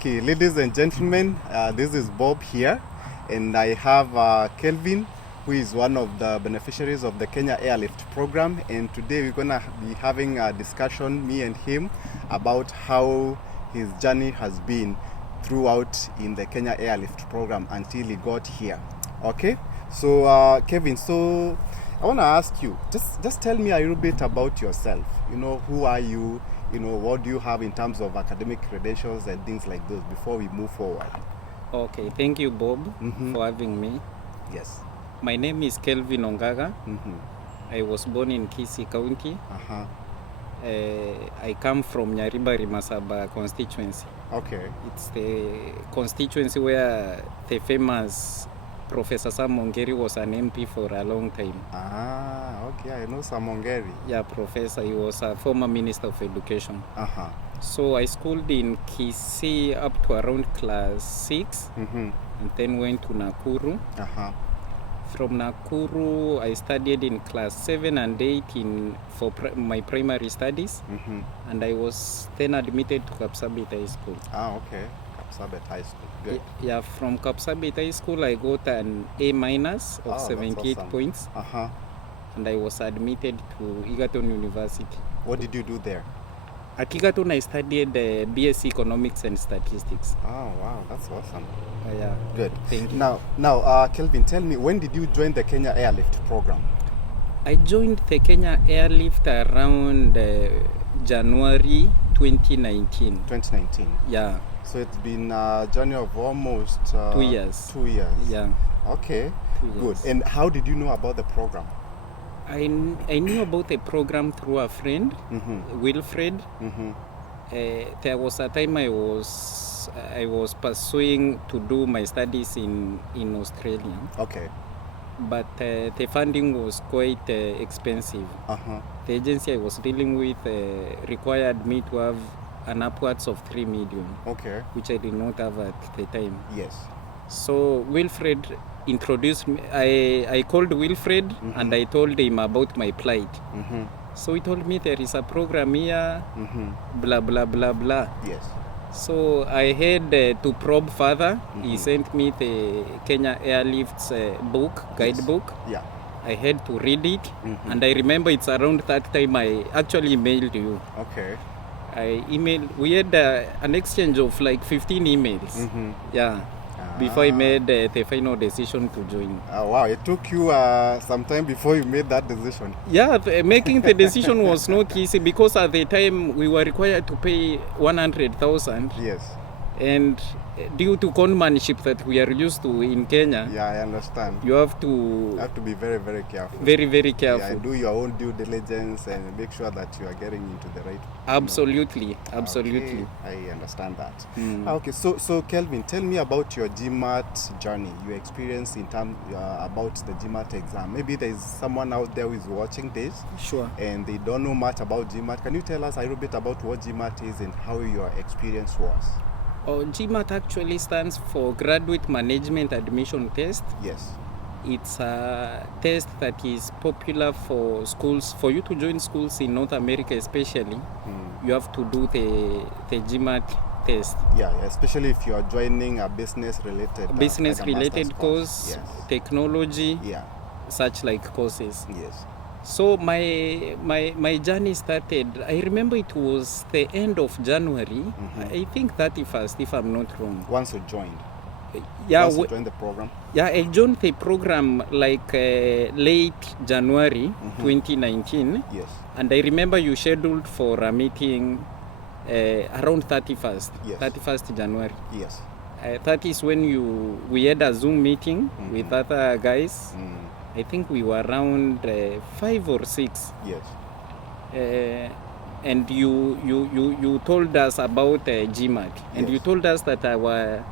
Okay, ladies and gentlemen, this is Bob here, and I have Kelvin, who is one of the beneficiaries of the Kenya Airlift program. And today we're gonna be having a discussion, me and him, about how his journey has been throughout in the Kenya Airlift program until he got here. Okay, so Kevin, so I wanna ask you, just tell me a little bit about yourself. You know, who are you? You know, what do you have in terms of academic credentials and things like those before we move forward? Okay, thank you, Bob, for having me. Yes. My name is Kelvin Ongaga. Mm-hmm. I was born in Kisii County. Uh-huh. I come from Nyaribari Masaba constituency. Okay. It's the constituency where the famous Professor Sam Ongeri was an MP for a long time. Ah, okay. I know Sam Ongeri. Yeah, Professor. He was a former Minister of Education. Uh-huh. So I schooled in Kisii up to around class 6 Mm-hmm. and then went to Nakuru. Uh-huh. From Nakuru, I studied in class 7 and 8 for my primary studies, Mm-hmm. and I was then admitted to Kapsabet High School. Ah, okay. Kapsabet High School. Good. Yeah, from Kapsabet High School, I got an A- of that's 78 awesome. points, Uh-huh. and I was admitted to Egerton University. What did you do there? At Egerton, I studied BSc Economics and Statistics. Oh, wow. That's awesome. Yeah. Good. Thank you. Now, Kelvin, tell me, when did you join the Kenya Airlift program? I joined the Kenya Airlift around January 2019. 2019. Yeah. So it's been a journey of almost 2 years. 2 years. Yeah. Okay. 2 Good. years. And how did you know about the program? I knew about the program through a friend, Mm-hmm. Wilfred. Mm-hmm. There was a time I was pursuing to do my studies in Australia, Okay. but the funding was quite expensive. Uh-huh. The agency I was dealing with required me to have an upwards of 3 million, Okay. which I did not have at the time. Yes. So Wilfred introduced me. I called Wilfred and I told him about my plight. Mm-hmm. So he told me there is a program here, Mm-hmm. blah blah blah blah. Yes. So I had to probe further. He sent me the Kenya Airlifts guidebook. Yeah. I had to read it, and I remember it's around that time I actually emailed you. Okay. We had an exchange of like 15 emails. Mm-hmm. Yeah. Before I made the final decision to join. Wow, it took you some time before you made that decision. Yeah, making the decision was not easy because at the time we were required to pay 100,000, Yes. and due to conmanship that we are used to in Kenya, Yeah, I understand. you have You to have to be very, very careful. very Yeah, careful. do your own due diligence and make sure that you are getting into the right. Absolutely. Okay, I understand that. Mm. Okay, so Kelvin, tell me about your GMAT journey, your experience in terms about the GMAT exam. Maybe there is someone out there who is watching this Sure. and they don't know much about GMAT. Can you tell us a little bit about what GMAT is and how your experience was? GMAT actually stands for Graduate Management Admission Test. Yes. It's a test that is popular for schools. For you to join schools in North America especially, you have to do the GMAT test. Yeah, especially if you are joining a business-related Business-related course, Yes. technology, Yeah. such like courses. Yes. So my journey started, I remember it was the end of January, I think 31st if I'm not wrong. Once you joined. Yeah, Once you joined the program. yeah, I joined the program like late January 2019, Yes. and I remember you scheduled for a meeting around 31st, Yes. 31st January. Yes. That is when we had a Zoom meeting with other guys. I think we were around 5 or 6. Yes. And you told us about GMAT, and Yes. you told us that our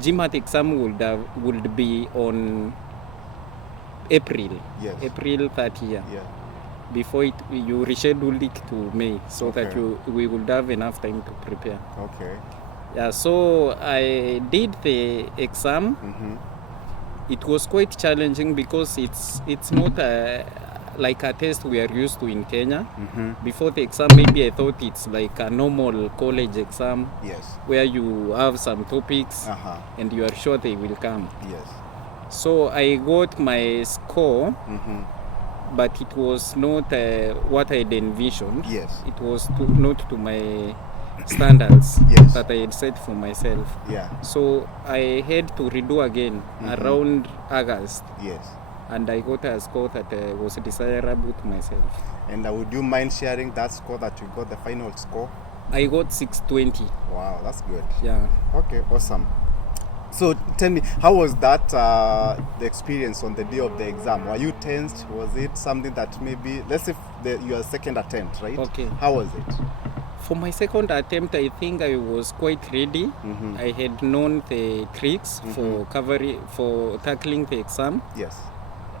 GMAT exam would be on April, Yes. April 30th. Yeah. Before you rescheduled it to May, so that Okay. we would have enough time to prepare. Okay. Yeah, so I did the exam. Mm-hmm. It was quite challenging because it's not like a test we are used to in Kenya. Mm-hmm. Before the exam, maybe I thought it's like a normal college exam Yes. where you have some topics Uh-huh. and you are sure they will come. Yes. So I got my score, Mm-hmm. but it was not what I had envisioned. Yes. It was not to my standards Yes. that I had set for myself. Yeah. So I had to redo again around August, Yes. and I got a score that was desirable to myself. And would you mind sharing that score that you got, the final score? I got 620. Wow, that's good. Yeah. Okay, awesome. So tell me, how was that the experience on the day of the exam? Were you tensed? Was it something that maybe, let's say your second attempt, right? Okay. How was it? For my second attempt, I think I was quite ready. Mm-hmm. I had known the tricks for tackling the exam, Yes.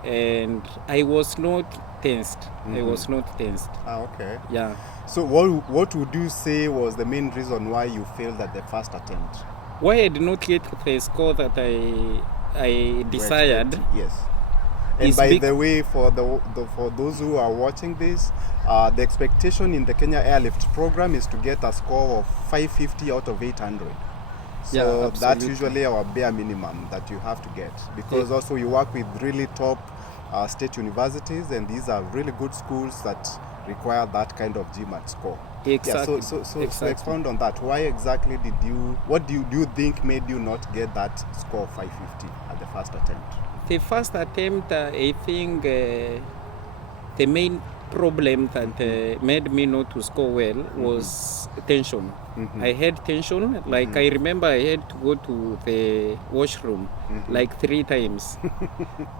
and I was not tensed. I was not tensed. Ah, okay. Yeah. So what would you say was the main reason why you failed at the first attempt? Why I did not get the score that I desired? Yes. And It's by the way, for for those who are watching this, the expectation in the Kenya Airlift program is to get a score of 550 out of 800. So Yeah, that's absolutely. usually our bare minimum that you have to get, because Yeah. also you work with really top state universities, and these are really good schools that require that kind of GMAT score. Exactly. Yeah, so Exactly. expound on that. Why exactly what do you think made you not get that score of 550 at the first attempt? The first attempt, I think the main problem that made me not to score well was tension. I had tension. Like I remember I had to go to the washroom like 3 times.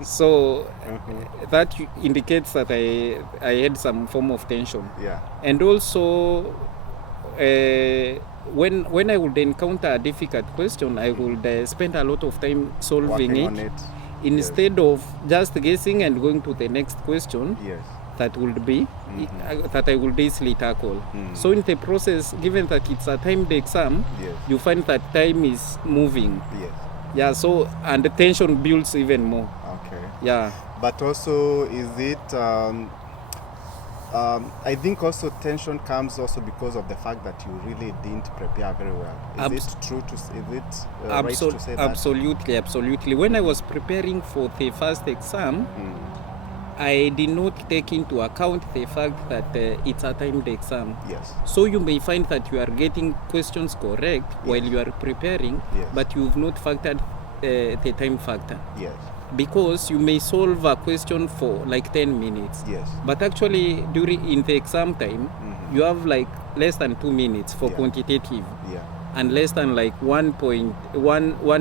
So that indicates that I had some form of tension. Yeah. And also when I would encounter a difficult question, I would spend a lot of time solving Working it, on it. instead of just guessing and going to the next question Yes. that would be that I would easily tackle. So in the process, given that it's a timed exam, Yes. you find that time is moving. Yes. Yeah, so and the tension builds even more. Okay. Yeah. But also, is it? I think also tension comes also because of the fact that you really didn't prepare very well. Is it true to? Is it right to say that? Absolutely. When I was preparing for the first exam, I did not take into account the fact that it's a timed exam. Yes. So you may find that you are getting questions correct while you are preparing, Yes. but you've not factored the time factor. Yes. Because you may solve a question for like 10 minutes. Yes. But actually in the exam time, you have like less than 2 minutes for Yeah. quantitative, Yeah. and less than like 1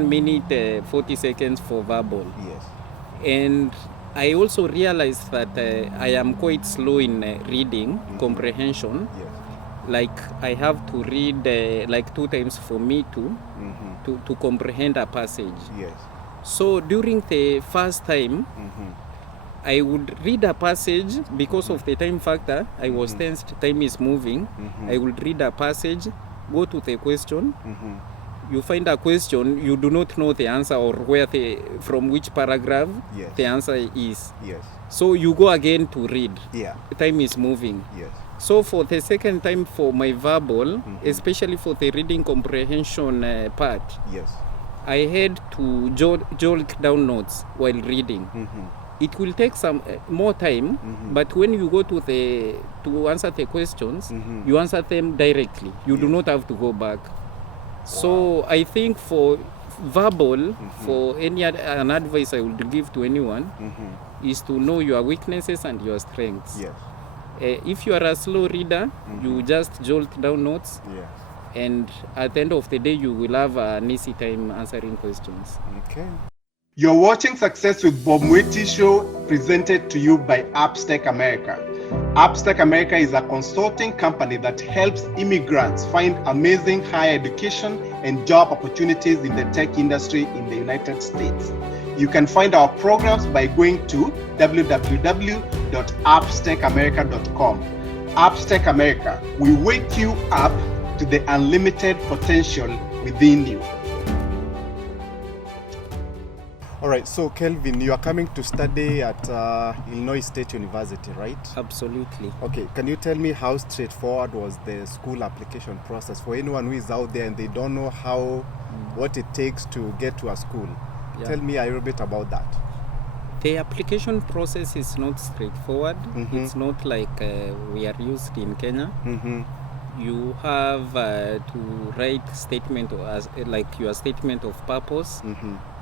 minute 40 seconds for verbal. Yes. And I also realized that I am quite slow in reading comprehension. Yes. Like I have to read like 2 times for me to comprehend a passage. Yes. So during the first time, I would read a passage because of the time factor. I was tensed, time is moving. I would read a passage, go to the question. You find a question, you do not know the answer or from which paragraph Yes. the answer is. Yes. So you go again to read. Yeah. Time is moving. Yes. So for the second time for my verbal, especially for the reading comprehension part, Yes. I had to jot down notes while reading. It will take some more time, but when you go to answer the questions, you answer them directly. You do not have to go back. So I think for verbal, for an advice I would give to anyone is to know your weaknesses and your strengths. Yes. If you are a slow reader, you just jot down notes, Yes. and at the end of the day, you will have an easy time answering questions. Okay. You're watching Success with Bob Mwiti show, presented to you by Appstech America. Appstech America is a consulting company that helps immigrants find amazing higher education and job opportunities in the tech industry in the United States. You can find our programs by going to www.appstechamerica.com. Appstech America, we wake you up to the unlimited potential within you. All right, so Kelvin, you are coming to study at Illinois State University, right? Absolutely. Okay, can you tell me how straightforward was the school application process for anyone who is out there and they don't know what it takes to get to a school? Yeah. Tell me a little bit about that. The application process is not straightforward. It's not like we are used in Kenya. You have to write statement as like your statement of purpose,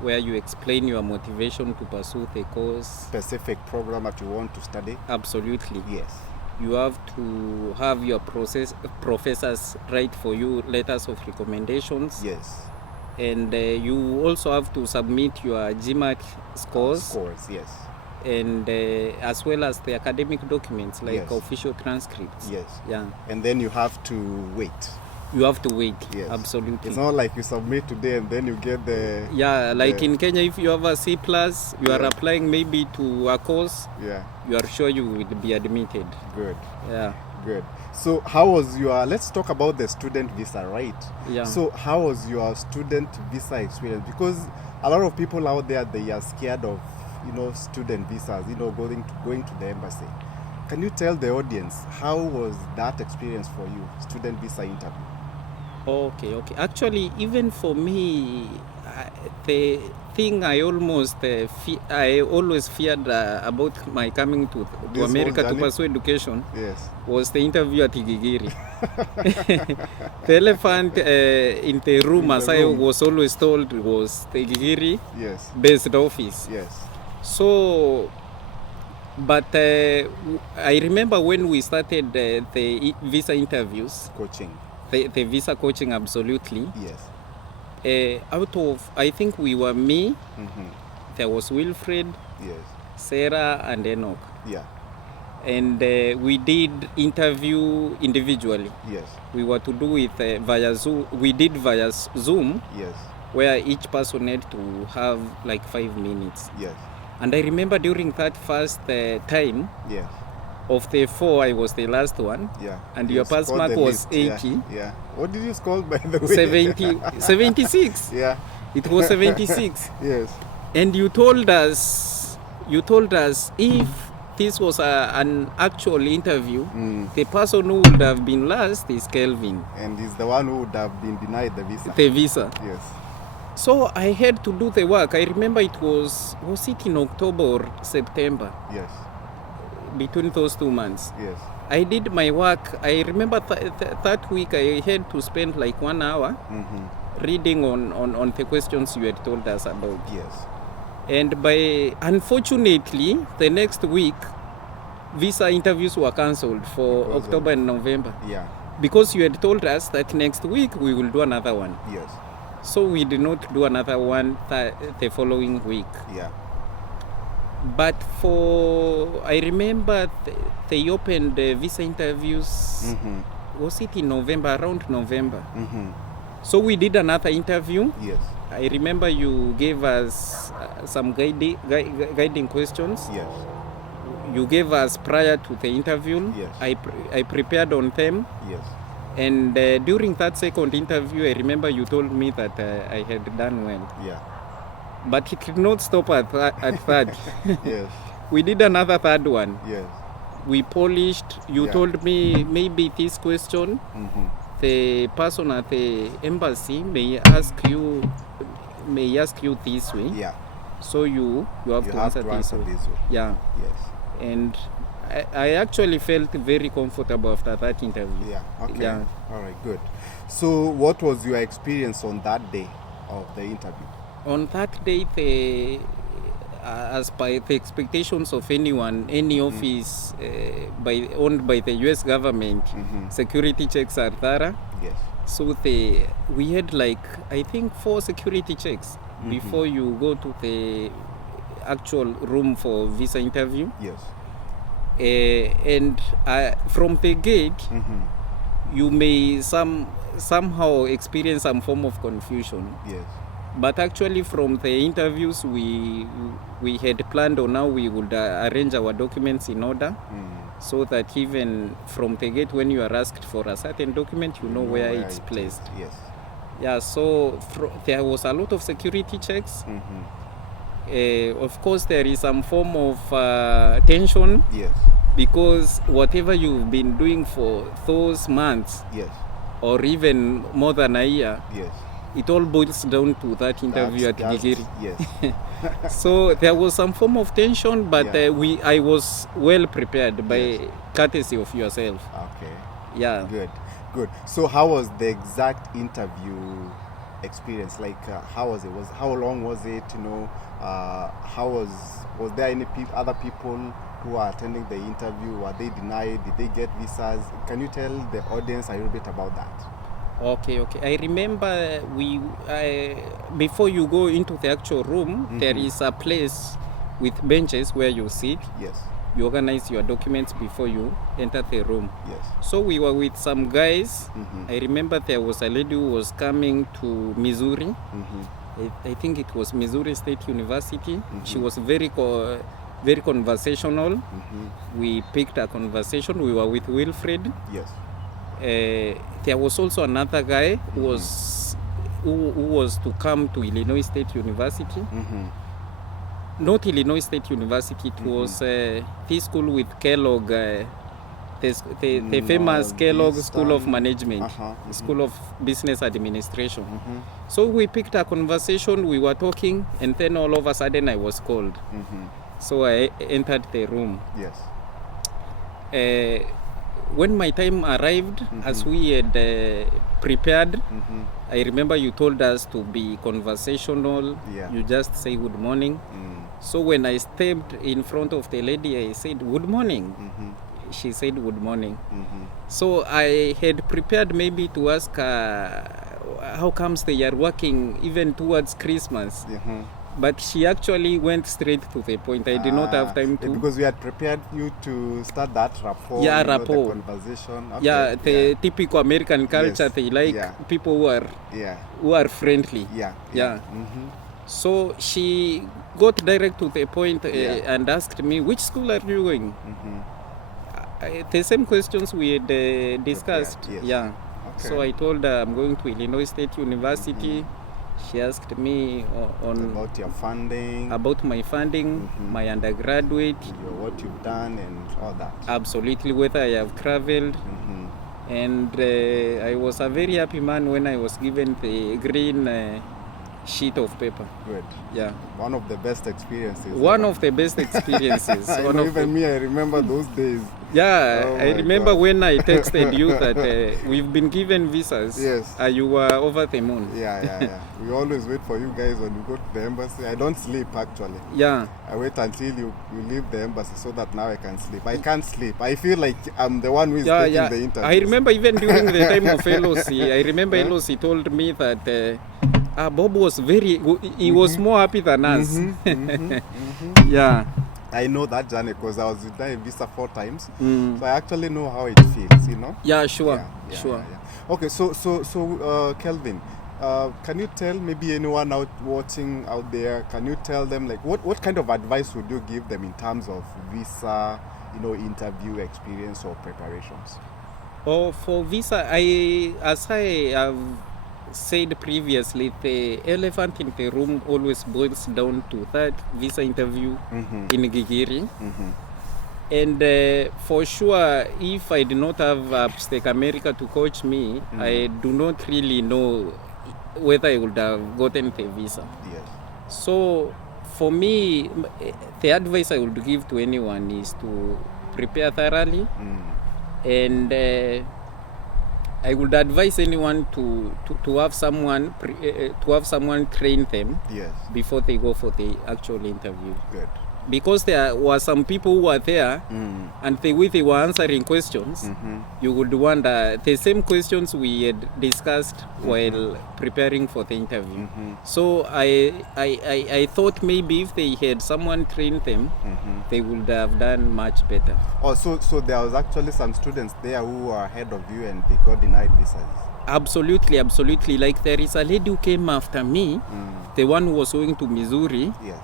where you explain your motivation to pursue the course, Specific program that you want to study. Absolutely. Yes. You have to have your professors write for you letters of recommendations. Yes. And you also have to submit your GMAT scores, Yes. and as well as the academic documents like Yes. official transcripts. Yes. Yeah. And then you have to wait. You have to wait. Yes. Absolutely. It's not like you submit today and then you get the... Yeah, like in Kenya, if you have a C+, you are applying maybe to a course, Yeah. you are sure you will be admitted. Good. Yeah. Good. So how was let's talk about the student visa, right? Yeah. So how was your student visa experience? Because a lot of people out there, they are scared of, student visas, going to the embassy. Can you tell the audience, how was that experience for you, student visa interview? Okay. Actually, even for me, the thing I always feared about my coming to This America whole to journey? pursue education Yes. was the interview at Igigiri. The elephant in the room, In as the I room. was always told, was the Igigiri Yes. based office. Yes. So, but I remember when we started the visa interviews, Coaching. the visa coaching, absolutely. Yes. Out of, I think we were me, there was Wilfred, Yes. Sarah, and Enoch. Yeah. And we did interview individually. Yes. We were to do it via Zoom. We did via Zoom, Yes. where each person had to have like 5 minutes. Yes. And I remember during that first time, Yes. of the 4, I was the last one. Yeah. And You your pass scored mark the was list. 80. Yeah. What did you score, by the way? 76. Yeah. It was 76. Yes. And you told us if this was an actual interview, the person who would have been last is Kelvin, And he's the one who would have been denied the visa. the visa. Yes. So I had to do the work. I remember it was it in October or September, Yes. between those 2 months. Yes. I did my work. I remember that week I had to spend like 1 hour reading on the questions you had told us about. Yes. And unfortunately, the next week, visa interviews were cancelled for Because of- October and November. Yeah. Because you had told us that next week we will do another one. Yes. So we did not do another one the following week. Yeah. But I remember they opened visa interviews, was it in November, around November? So we did another interview. Yes. I remember you gave us some guiding questions. Yes. You gave us prior to the interview. Yes. I prepared on them. Yes. And during that second interview, I remember you told me that I had done well. Yeah. But it did not stop at that. Yes. We did another third one. Yes. We polished. You Yeah. told me maybe this question, the person at the embassy may ask you this way. Yeah. So you have You to have answer to this answer way. this way. Yeah. Yes. And I actually felt very comfortable after that interview. Yeah. Okay. Yeah. All right. Good. So, what was your experience on that day of the interview? On that day, as by the expectations of anyone, any office owned by the US government, security checks are thorough. Yes. So we had like, I think 4 security checks before you go to the actual room for visa interview. Yes. And from the gate, you may somehow experience some form of confusion. Yes. But actually, from the interviews we had planned on how we would arrange our documents in order, so that even from the gate, when you are asked for a certain document, you know where it's placed. Yes. Yeah, so there was a lot of security checks. Of course, there is some form of tension Yes. because whatever you've been doing for those months Yes. or even more than a year, Yes. it all boils down to that interview at Gigiri. Yes. So there was some form of tension, but Yeah. I was well prepared by Yes. courtesy of yourself. Okay. Yeah. Good. So how was the exact interview experience? Like, how was it? How long was it? How was there any other people who are attending the interview? Were they denied? Did they get visas? Can you tell the audience a little bit about that? Okay. I remember before you go into the actual room, there is a place with benches where you sit. Yes. You organize your documents before you enter the room. Yes. So we were with some guys. I remember there was a lady who was coming to Missouri. I think it was Missouri State University. She was very conversational. We picked a conversation. We were with Wilfred. Yes. There was also another guy who was to come to Illinois State University. Not Illinois State University. It was this school with Kellogg, the famous Kellogg School of Management, School of Business Administration. So we picked a conversation. We were talking, and then all of a sudden I was called. So I entered the room. Yes. When my time arrived, as we had prepared, I remember you told us to be conversational. Yeah. You just say good morning. So when I stepped in front of the lady, I said good morning. She said good morning. So I had prepared maybe to ask how comes they are working even towards Christmas. But she actually went straight to the point. I did not have time to. Because we had prepared you to start that rapport. Yeah, the rapport. conversation. Okay. Yeah, the typical American culture. Yes. They like Yeah. people who are friendly. Yeah. So she got direct to the point Yeah. and asked me, which school are you going? The same questions we had discussed. Yes. Yeah. Okay. So I told her I'm going to Illinois State University. She asked me about your funding, about my funding, my undergraduate. what you've done and all that. Absolutely, whether I have traveled. And I was a very happy man when I was given the green sheet of paper. Good. Yeah. One of the best experiences. One of the best experiences. Me, I remember those days. Yeah, Oh I my remember God. when I texted you that we've been given visas. Yes. You were over the moon. Yeah. We always wait for you guys when you go to the embassy. I don't sleep actually. Yeah. I wait until you leave the embassy so that now I can sleep. I can't sleep. I feel like I'm the one who is taking the interview. I remember even during the time of LOC, I remember LOC told me that Bob was he was more happy than us. Yeah. I know that journey because I was with my visa 4 times. Mm. So I actually know how it feels, Yeah, sure. Yeah. Okay, so Kelvin, can you tell maybe anyone watching out there, can you tell them like what kind of advice would you give them in terms of visa, interview experience or preparations? Oh, for visa, as I have said previously, the elephant in the room always boils down to that visa interview in Gigiri. And for sure, if I did not have Upstake America to coach me, I do not really know whether I would have gotten the visa. Yes. So for me, the advice I would give to anyone is to prepare thoroughly. And I would advise anyone to have someone train them before they go for the actual interview. Good. Because there were some people who were there and the way they were answering questions, you would wonder the same questions we had discussed while preparing for the interview. So I thought maybe if they had someone train them, they would have done much better. Oh, so there was actually some students there who were ahead of you and they got denied visas. Absolutely. Like there is a lady who came after me, the one who was going to Missouri. Yes.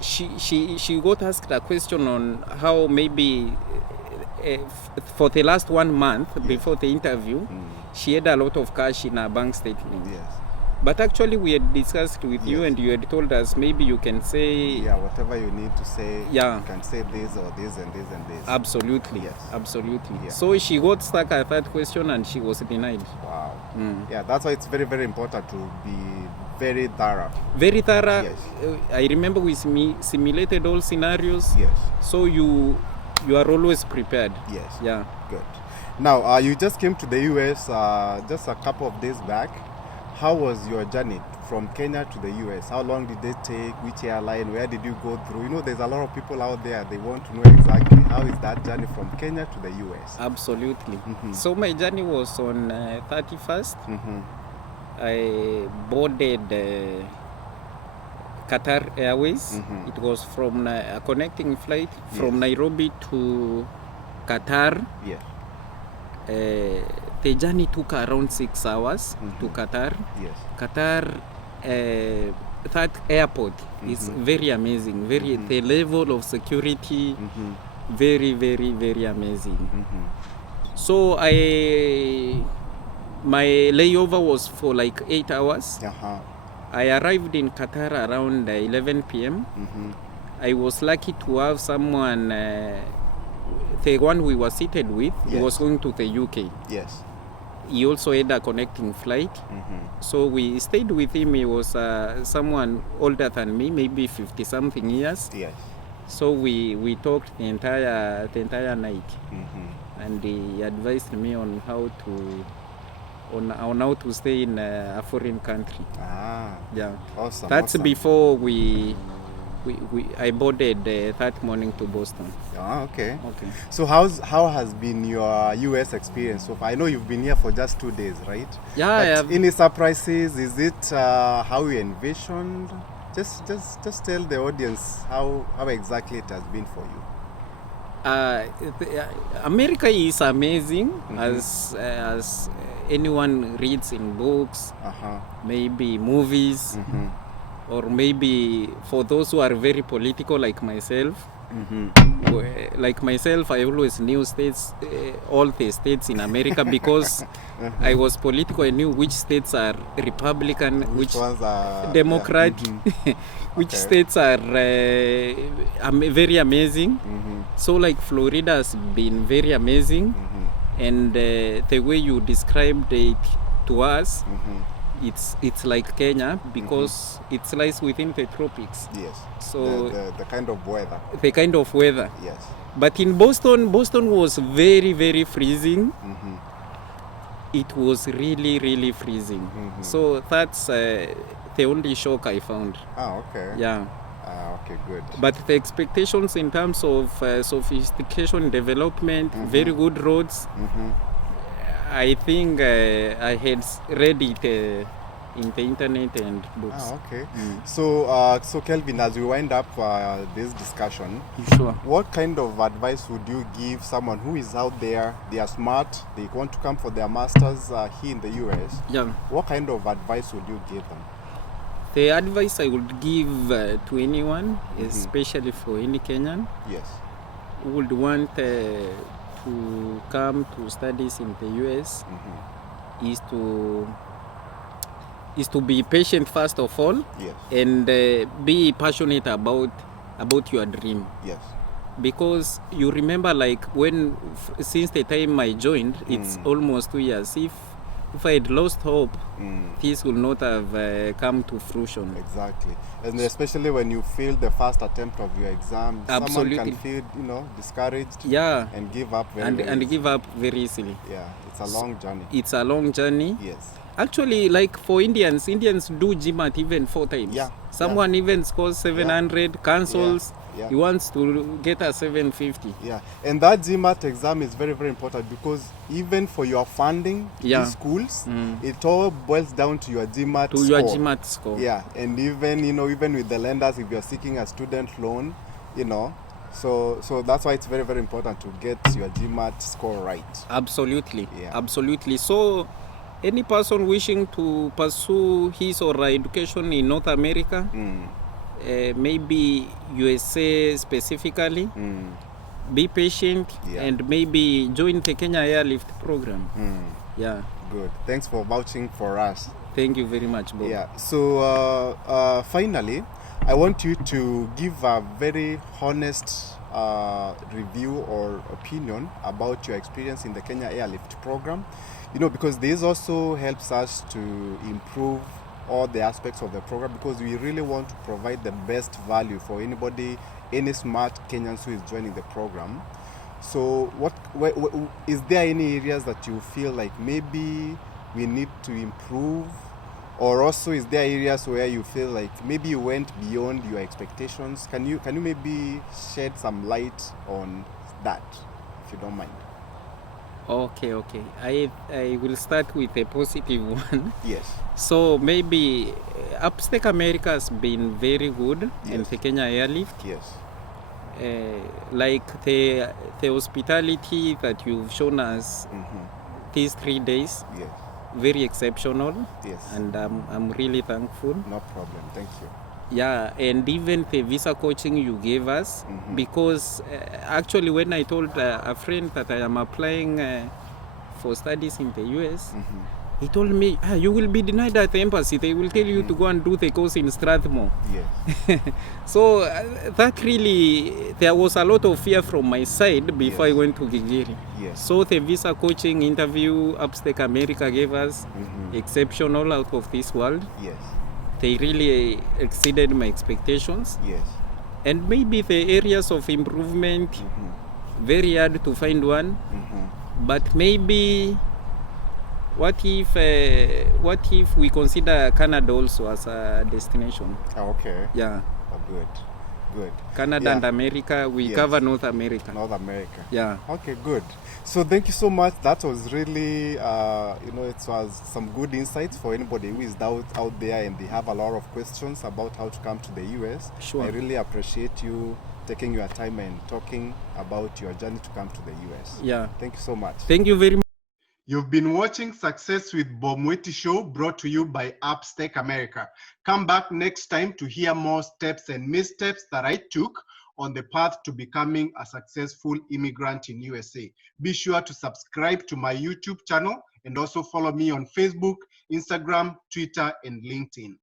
She got asked a question on how maybe for the last 1 month before the interview, she had a lot of cash in her bank statement. Yes. But actually, we had discussed with you, Yes. and you had told us maybe you can say. Yeah, whatever you need to say, Yeah. you can say this or this and this and this. Absolutely. Yes. Absolutely. Yeah. So she got stuck at that question and she was denied. Wow. Mm. Yeah, that's why it's very, very important to be very thorough. Very thorough. Yes. I remember we simulated all scenarios. Yes. So you are always prepared. Yes. Yeah. Good. Now, you just came to the US just a couple of days back. How was your journey from Kenya to the US? How long did it take? Which airline? Where did you go through? You know, there's a lot of people out there. They want to know exactly how is that journey from Kenya to the US. Absolutely. Mhm. So my journey was on 31st. Mm-hmm. I boarded Qatar Airways. Mhm. It was from a connecting flight from Yes. Nairobi to Qatar. Yeah. The journey took around 6 hours to Mhm. Qatar. Yes. Qatar, that airport is very amazing. The level of security, Mm-hmm. very, very, very amazing. Mm-hmm. So my layover was for like 8 hours. Uh-huh. I arrived in Qatar around 11 p.m. Mm-hmm. I was lucky to have someone, the one we were seated with, he Yes. was going to the UK. Yes. He also had a connecting flight. Mm-hmm. So we stayed with him. He was someone older than me, maybe 50 something years. Yes. So we talked the entire night, Mm-hmm. and he advised me on how to stay in a foreign country. Ah. Yeah. Awesome. That's awesome. before I boarded that morning to Boston. Ah, okay. Okay. So how has been your US experience so far? I know you've been here for just 2 days, right? Yeah, I But have- any surprises? Is it how you envisioned? Just tell the audience how exactly it has been for you. America is amazing, as anyone reads in books, Uh-huh. maybe movies, Mm-hmm. or maybe for those who are very political like myself. Mm-hmm. Like myself, I always knew all the states in America because I was political. I knew which states are Republican, which ones are Democrat, Yeah. Mhm. which Okay. states are very amazing. Mhm. So like Florida has been very amazing, Mhm. and the way you described it to us, Mhm. it's like Kenya because it lies within the tropics. Yes. So the kind of weather. the kind of weather. Yes. But in Boston was very, very freezing. Mm-hmm. It was really, really freezing. Mhm. So that's the only shock I found. Ah, okay. Yeah. Ah, okay, good. But the expectations in terms of sophistication, development, very good roads, Mm-hmm. I think I had read it in the internet and books. Ah, okay. So Kelvin, as we wind up this discussion, Sure. what kind of advice would you give someone who is out there? They are smart. They want to come for their masters here in the US. Yeah. What kind of advice would you give them? The advice I would give to anyone, especially for any Kenyan, Yes. who would want to come to studies in the US, Mm-hmm. is to be patient first of all, Yes. and be passionate about your dream. Yes. Because you remember, like since the time I joined, it's almost 2 years. If I had lost hope, this would not have come to fruition. Exactly. And especially when you fail the first attempt of your exam, Absolutely. someone can feel, discouraged Yeah, and give up very and easily. give up very easily. Yeah, it's a long journey. It's a long journey. Yes. Actually, like for Indians do GMAT even 4 times. Yeah, Someone even scores 700, cancels. Yeah. He wants to get a 750. Yeah, and that GMAT exam is very, very important because even for your funding to Yeah. these schools, it all boils down to your GMAT To score. your GMAT score. Yeah, and even with the lenders, if you're seeking a student loan, so that's why it's very, very important to get your GMAT score right. Absolutely. Yeah. Absolutely. So any person wishing to pursue his or her education in North America, maybe USA specifically, be patient Yeah. and maybe join the Kenya Airlift program. Yeah. Good. Thanks for vouching for us. Thank you very much, Bob. Yeah. So finally, I want you to give a very honest review or opinion about your experience in the Kenya Airlift program. You know, because this also helps us to improve all the aspects of the program, because we really want to provide the best value for anybody, any smart Kenyans who is joining the program. So is there any areas that you feel like maybe we need to improve, or also is there areas where you feel like maybe you went beyond your expectations? Can you maybe shed some light on that, if you don't mind? Okay. I will start with a positive one. Yes. So maybe Upstack America has been very good in Yes. the Kenya Airlift. Yes. Like the hospitality that you've shown us these 3 days, Yes. very exceptional. Yes. And I'm really thankful. No problem. Thank you. Yeah, and even the visa coaching you gave us, because actually when I told a friend that I am applying for studies in the US, he told me, you will be denied at the embassy. They will tell you to go and do the course in Strathmore. Yes. So that really, there was a lot of fear from my side before I went to Gigiri. Yes. So the visa coaching interview Upstack America gave us, exceptional, out of this world. Yes. They really exceeded my expectations. Yes. And maybe the areas of improvement, very hard to find one. But maybe what if we consider Canada also as a destination? Okay. Yeah. Oh, good. Canada and America, we cover North America. North America. Yeah. Okay, good. So thank you so much. That was really, it was some good insights for anybody who is out there and they have a lot of questions about how to come to the US. Sure. I really appreciate you taking your time and talking about your journey to come to the US. Yeah. Thank you so much. Thank you very much. You've been watching Success with Bob Mweti Show, brought to you by Upstack America. Come back next time to hear more steps and missteps that I took on the path to becoming a successful immigrant in USA. Be sure to subscribe to my YouTube channel and also follow me on Facebook, Instagram, Twitter, and LinkedIn.